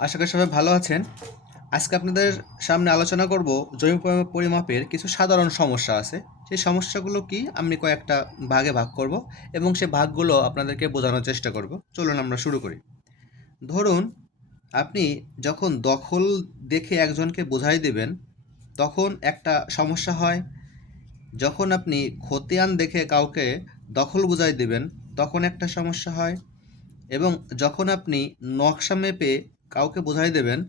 আশা করি সবাই ভালো আছেন। আজকে আপনাদের সামনে আলোচনা করব জমি পরিমাপের কিছু সাধারণ সমস্যা আছে। সেই সমস্যাগুলো কি আমি কয়েকটা ভাগে ভাগ করব এবং সেই ভাগগুলো আপনাদেরকে বোঝানোর চেষ্টা করব। চলুন আমরা শুরু করি। ধরুন, আপনি যখন দখল দেখে একজনকে বোঝাই দেবেন, তখন একটা সমস্যা হয়। যখন আপনি খতিয়ান দেখে কাউকে দখল বুঝাই দেবেন, তখন একটা সমস্যা হয় এবং যখন আপনি নকশা মেপে কাউকে বোঝাই দেবেন,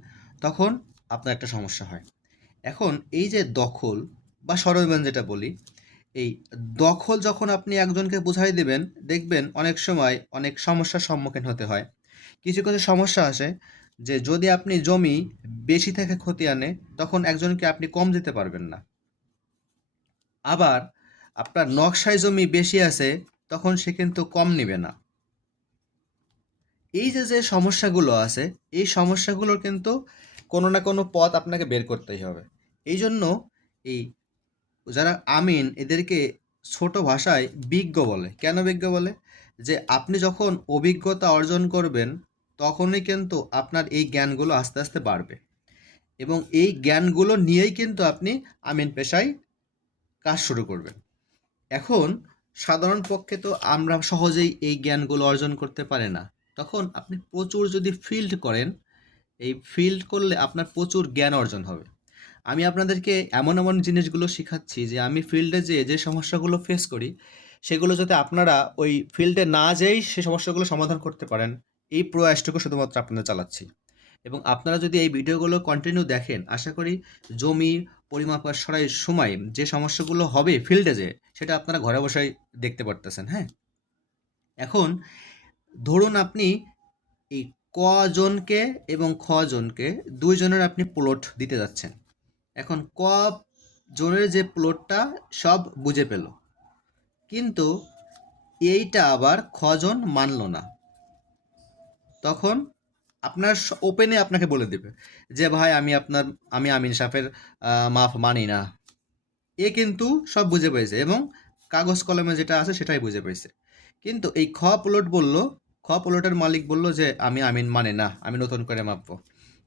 তখন আপনার একটা সমস্যা হয়। এখন এই যে দখল বা সরজমিন যেটা বলি, এই দখল যখন আপনি একজনকে বোঝাই দেবেন, দেখবেন অনেক সময় অনেক সমস্যার সম্মুখীন হতে হয়। কিছু কিছু সমস্যা আসে যে যদি আপনি জমি বেশি থেকে ক্ষতি আনে, তখন একজনকে আপনি কম দিতে পারবেন না। আবার আপনার নকশায় জমি বেশি আছে, তখন সে কিন্তু কম নেবে না। এই যে যে সমস্যাগুলো আছে, এই সমস্যাগুলোর কিন্তু কোনো না কোনো পথ আপনাকে বের করতেই হবে। এই জন্য এই যারা আমিন, এদেরকে ছোট ভাষায় বিজ্ঞ বলে। কেন বিজ্ঞ বলে? যে আপনি যখন অভিজ্ঞতা অর্জন করবেন, তখনই কিন্তু আপনার এই জ্ঞানগুলো আস্তে আস্তে বাড়বে। এবং এই জ্ঞানগুলো নিয়েই কিন্তু আপনি আমিন পেশায় কাজ শুরু করবেন। এখন সাধারণ পক্ষে তো আমরা সহজেই এই জ্ঞানগুলো অর্জন করতে পারি না। তখন আপনি প্রচুর যদি ফিল্ড করেন, এই ফিল্ড করলে আপনার প্রচুর জ্ঞান অর্জন হবে। আমি আপনাদেরকে এমন এমন জিনিসগুলো শেখাচ্ছি যে আমি ফিল্ডে যেয়ে যে সমস্যাগুলো ফেস করি, সেগুলো যাতে আপনারা ওই ফিল্ডে না যেয়েই সে সমস্যাগুলো সমাধান করতে পারেন, এই প্রয়াসটুকু শুধুমাত্র আপনাদের চালাচ্ছি। এবং আপনারা যদি এই ভিডিওগুলো কন্টিনিউ দেখেন, আশা করি জমি, পরিমাপ সরাই সময় যে সমস্যাগুলো হবে ফিল্ডে যে সেটা আপনারা ঘরে বসেই দেখতে পারতেছেন হ্যাঁ? এখন ধরুন আপনি এই ক জনকে এবং খ জনকে দুইজনের আপনি প্লট দিতে যাচ্ছেন। এখন ক জনের যে প্লটটা সব বুঝে পেল। কিন্তু এইটা আবার খজন মানলো না। তখন আপনার ওপেনে আপনাকে বলে দেবে যে, ভাই, আমি আপনার, আমি আমিন সাফের মাফ মানি না। এ কিন্তু সব বুঝে পেয়েছে এবং কাগজ কলমে যেটা আছে সেটাই বুঝে পেয়েছে। কিন্তু এই খ প্লট বলল খ প্লটের মালিক বলল যে, আমি আমিন মানে না, আমি নতুন করে মাপবো।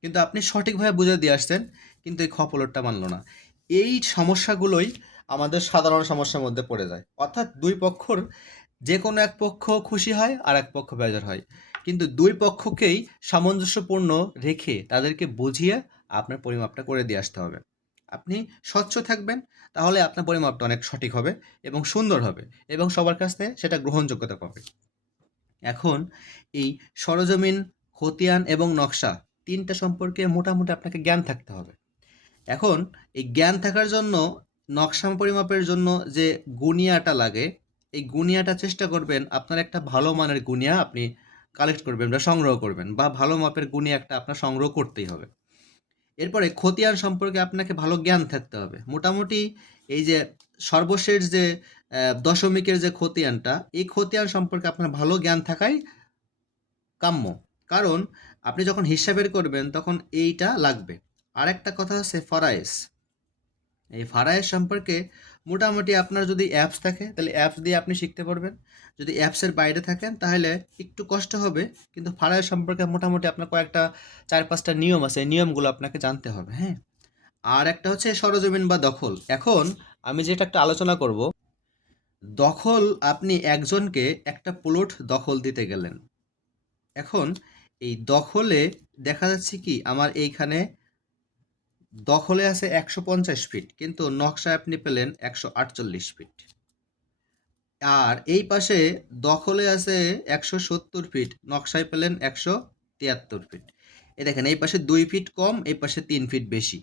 কিন্তু আপনি সঠিকভাবে বুঝে দিয়ে আসছেন, কিন্তু এই খ প্লটটা মানল না। এই সমস্যাগুলোই আমাদের সাধারণ সমস্যার মধ্যে পড়ে যায়। অর্থাৎ দুই পক্ষর যে কোনো এক পক্ষ খুশি হয় আর এক পক্ষ বেজার হয়। কিন্তু দুই পক্ষকেই সামঞ্জস্যপূর্ণ রেখে তাদেরকে বুঝিয়ে আপনার পরিমাপটা করে দিয়ে আসতে হবে। আপনি স্বচ্ছ থাকবেন, তাহলে আপনার পরিমাপটা অনেক সঠিক হবে এবং সুন্দর হবে এবং সবার কাছ থেকে সেটা গ্রহণযোগ্যতা পাবে। এখন এই সরজমিন, খতিয়ান এবং নকশা তিনটা সম্পর্কে মোটামুটি আপনাকে জ্ঞান থাকতে হবে। এখন এই জ্ঞান থাকার জন্য, নকশা পরিমাপের জন্য যে গুনিয়াটা লাগে, এই গুনিয়াটা চেষ্টা করবেন আপনার একটা ভালো মানের গুনিয়া আপনি কালেক্ট করবেন বা সংগ্রহ করবেন বা ভালো মাপের গুনিয়া একটা আপনার সংগ্রহ করতেই হবে। এরপরে খতিয়ান সম্পর্কে আপনাকে ভালো জ্ঞান থাকতে হবে। মোটামুটি এই যে সর্বশেষ যে দশমিকের যে খতিয়ানটা, এই খতিয়ান সম্পর্কে আপনার ভালো জ্ঞান থাকাই কাম্য। কারণ আপনি যখন হিসাবের করবেন, তখন এইটা লাগবে। আরেকটা কথা হচ্ছে ফরায়েস। এই ফারায়েস সম্পর্কে মোটামুটি আপনার যদি অ্যাপস থাকে, তাহলে অ্যাপস দিয়ে আপনি শিখতে পারবেন। যদি অ্যাপসের বাইরে থাকেন, তাহলে একটু কষ্ট হবে, কিন্তু ফারায়েস সম্পর্কে মোটামুটি আপনার কয়েকটা, চার পাঁচটা নিয়ম আছে নিয়মগুলো আপনাকে জানতে হবে হ্যাঁ? আর একটা হচ্ছে সরজমিন বা দখল। এখন আমি যেটা একটা আলোচনা করব, দখল আপনি একজনকে একটা প্লট দখল দিতে গেলেন। এখন এই দখলে দেখা যাচ্ছে কি, আমার এইখানে দখলে আছে একশো পঞ্চাশ ফিট কিন্তু নকশায় আপনি পেলেন একশো আটচল্লিশ ফিট আর এই পাশে দখলে আছে একশো সত্তর ফিট নকশায় পেলেন একশো তিয়াত্তর ফিট এ দেখেন, এই পাশে দুই ফিট কম, এই পাশে তিন ফিট বেশি।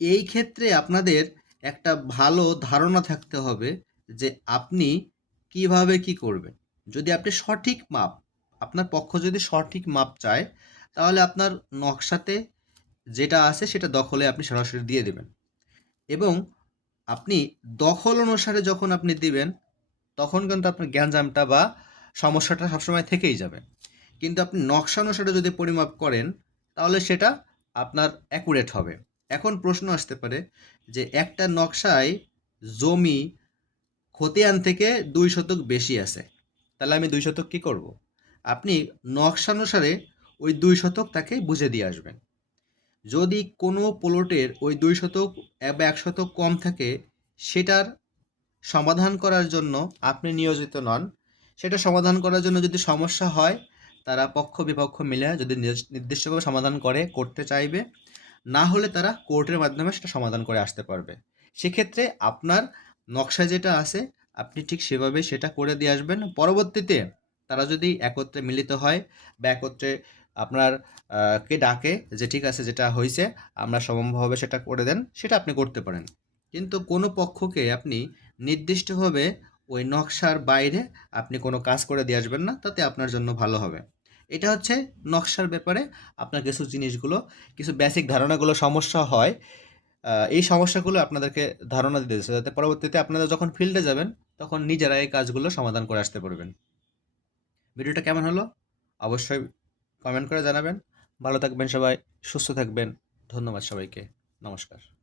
এই ক্ষেত্রে আপনাদের একটা ভালো ধারণা থাকতে হবে যে আপনি কীভাবে কি করবেন। যদি আপনি সঠিক মাপ, আপনার পক্ষ যদি সঠিক মাপ চায়, তাহলে আপনার নকশাতে যেটা আছে সেটা দখলে আপনি সরাসরি দিয়ে দেবেন। এবং আপনি দখল অনুসারে যখন আপনি দিবেন, তখন কিন্তু আপনার গ্যাঞ্জামটা বা সমস্যাটা সবসময় থেকেই যাবে। কিন্তু আপনি নকশা অনুসারে যদি পরিমাপ করেন, তাহলে সেটা আপনার অ্যাকুরেট হবে। এখন প্রশ্ন আসতে পারে যে একটা নকশায় জমি খতিয়ান থেকে দুই শতক বেশি আছে, তাহলে আমি দুই শতক কী করব? আপনি নকশা অনুসারে ওই দুই শতক তাকে বুঝে দিয়ে আসবেন। যদি কোনো প্লটের ওই দুই শতক বা এক শতক কম থাকে, সেটার সমাধান করার জন্য আপনি নিয়োজিত নন। সেটা সমাধান করার জন্য যদি সমস্যা হয়, তারা পক্ষ বিপক্ষ মিলে যদি নির্দিষ্টভাবে সমাধান করে, করতে চাইবে, না হলে তারা কোর্টের মাধ্যমে সেটা সমাধান করে আসতে পারবে। সেক্ষেত্রে আপনার নকশা যেটা আছে, আপনি ঠিক সেভাবে সেটা করে দিয়ে আসবেন। পরবর্তীতে তারা যদি একত্রে মিলিত হয় বা একত্রে আপনার কে ডাকে যে ঠিক আছে যেটা হয়েছে আমরা সমভাবে সেটা করে দেন, সেটা আপনি করতে পারেন। কিন্তু কোনো পক্ষকে আপনি নির্দিষ্টভাবে ওই নকশার বাইরে আপনি কোনো কাজ করে দিয়ে আসবেন না, তাতে আপনার জন্য ভালো হবে। এটা হচ্ছে নকশার ব্যাপারে আপনার কিছু জিনিসগুলো, কিছু বেসিক ধারণাগুলো সমস্যা হয় এই সমস্যাগুলো আপনাদেরকে ধারণা দিতে দিচ্ছে, যাতে পরবর্তীতে আপনারা যখন ফিল্ডে যাবেন, তখন নিজেরা এই কাজগুলো সমাধান করে আসতে পারবেন। ভিডিওটা কেমন হলো? অবশ্যই কমেন্ট করে জানাবেন। ভালো থাকবেন সবাই সুস্থ থাকবেন। ধন্যবাদ সবাইকে। নমস্কার।